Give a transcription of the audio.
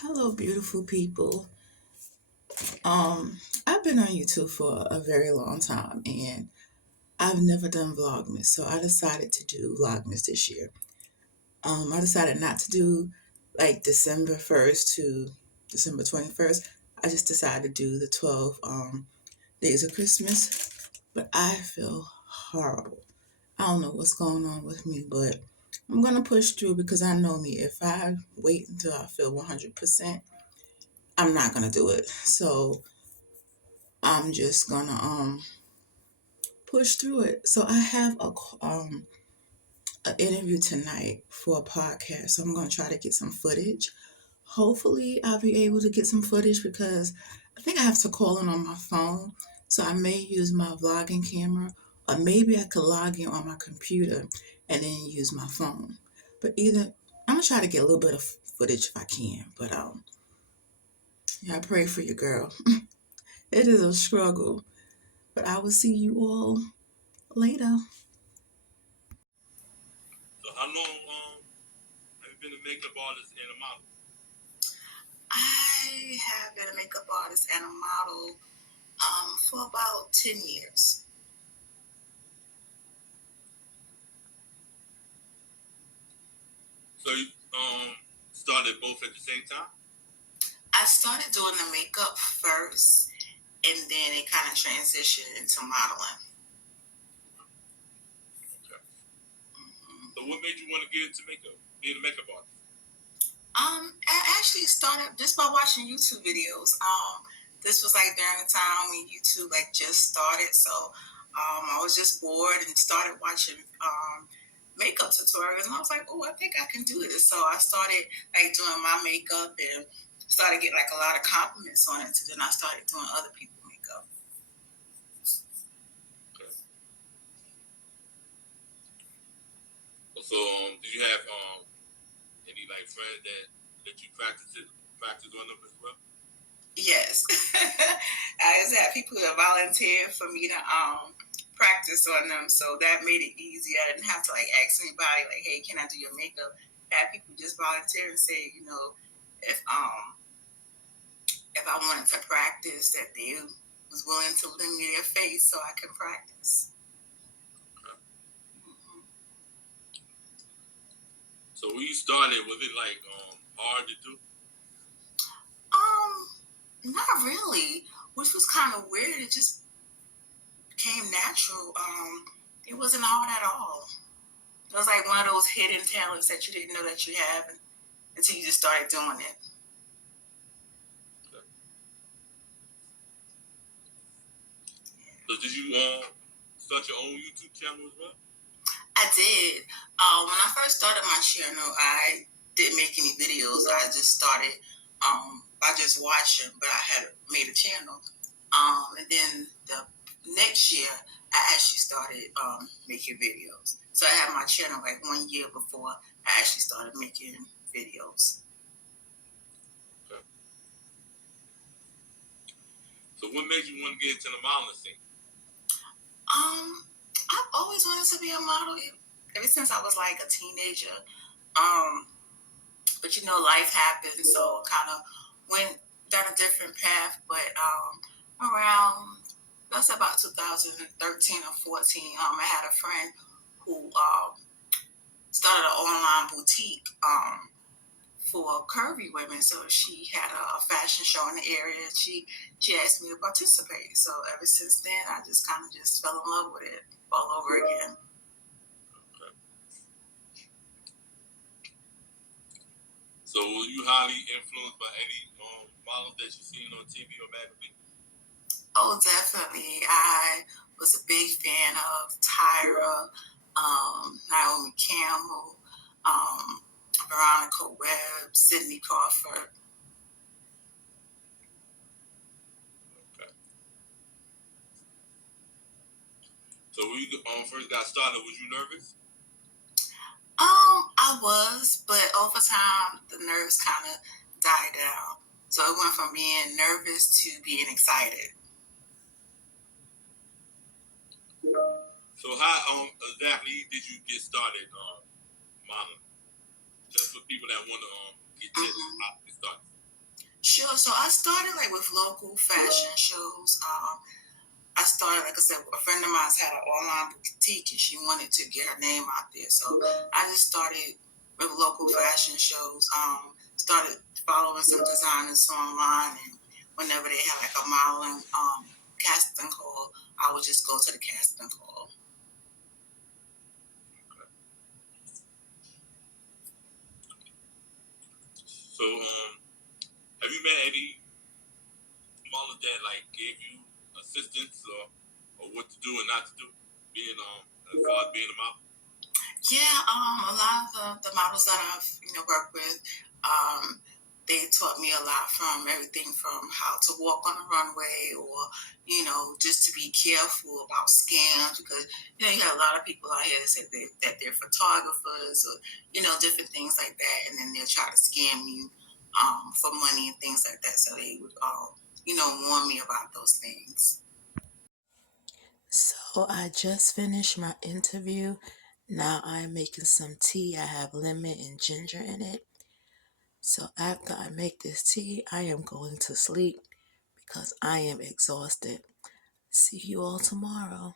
Hello, beautiful people. I've been on YouTube for a very long time and I've never done Vlogmas, so I decided to do Vlogmas this year. I decided not to do like December 1st to December 21st. I just decided to do the 12 days of Christmas, but I feel horrible. I don't know what's going on with me, but I'm gonna push through because I know me. If I wait until I feel 100%, I'm not gonna do it. So I'm just gonna push through it. So I have an interview tonight for a podcast. So I'm gonna try to get some footage. Hopefully I'll be able to get some footage because I think I have to call in on my phone. So I may use my vlogging camera or maybe I could log in on my computer and then use my phone. But either I'm gonna try to get a little bit of footage if I can. But yeah, I pray for you, girl. It is a struggle. But I will see you all later. So how long have you been a makeup artist and a model? I have been a makeup artist and a model for about 10 years. So you started both at the same time? I started doing the makeup first, and then it kind of transitioned into modeling. Okay. So what made you want to get into makeup, being a makeup artist? I actually started just by watching YouTube videos. This was like during the time when YouTube like just started, so I was just bored and started watching makeup tutorials, and I was like, oh, I think I can do this. So I started like doing my makeup and started getting like a lot of compliments on it. So then I started doing other people's makeup. Okay. So do you have any like friends that you practice on them as well? Yes. I just had people that volunteered for me to practice on them, so that made it easy. I didn't have to like ask anybody like, "Hey, can I do your makeup?" I had people just volunteer and say, if I wanted to practice, that they was willing to lend me their face so I could practice. Okay. So when you started, was it like hard to do? Not really, which was kind of weird. It just came natural. It wasn't hard at all. It was like one of those hidden talents that you didn't know that you have until you just started doing it. Okay. So did you start your own YouTube channel as well? I did. When I first started my channel, I didn't make any videos. I just started by just watching, but I had made a channel. And then the next year, I actually started making videos. So I had my channel like 1 year before I actually started making videos. Okay. So what made you want to get into the modeling scene? I've always wanted to be a model ever since I was like a teenager. But life happened, so kind of went down a different path. But around that's about 2013 or 14, I had a friend who started an online boutique for curvy women. So she had a fashion show in the area. She asked me to participate. So ever since then, I just kind of just fell in love with it all over again. Okay. So were you highly influenced by any models that you've seen on TV or magazine? Oh, definitely. I was a big fan of Tyra, Naomi Campbell, Veronica Webb, Sydney Crawford. Okay. So when you first got started, was you nervous? I was, but over time, the nerves kind of died down. So it went from being nervous to being excited. So how exactly did you get started modeling? Just for people that want to get started. So I started like with local fashion shows. I started, like I said, a friend of mine had an online boutique and she wanted to get her name out there. So I just started with local fashion shows. Started following some designers online, and whenever they had like a modeling casting call, I would just go to the casting call. So, have you met any models that like gave you assistance or what to do and not to do, being as far as being a model? Yeah, a lot of the models that I've worked with, um, they taught me a lot from everything from how to walk on the runway, or just to be careful about scams, because you have a lot of people out here that say that they're photographers, or different things like that, and then they'll try to scam you for money and things like that. So they would warn me about those things. So I just finished my interview. Now I'm making some tea. I have lemon and ginger in it. So after I make this tea, I am going to sleep because I am exhausted. See you all tomorrow.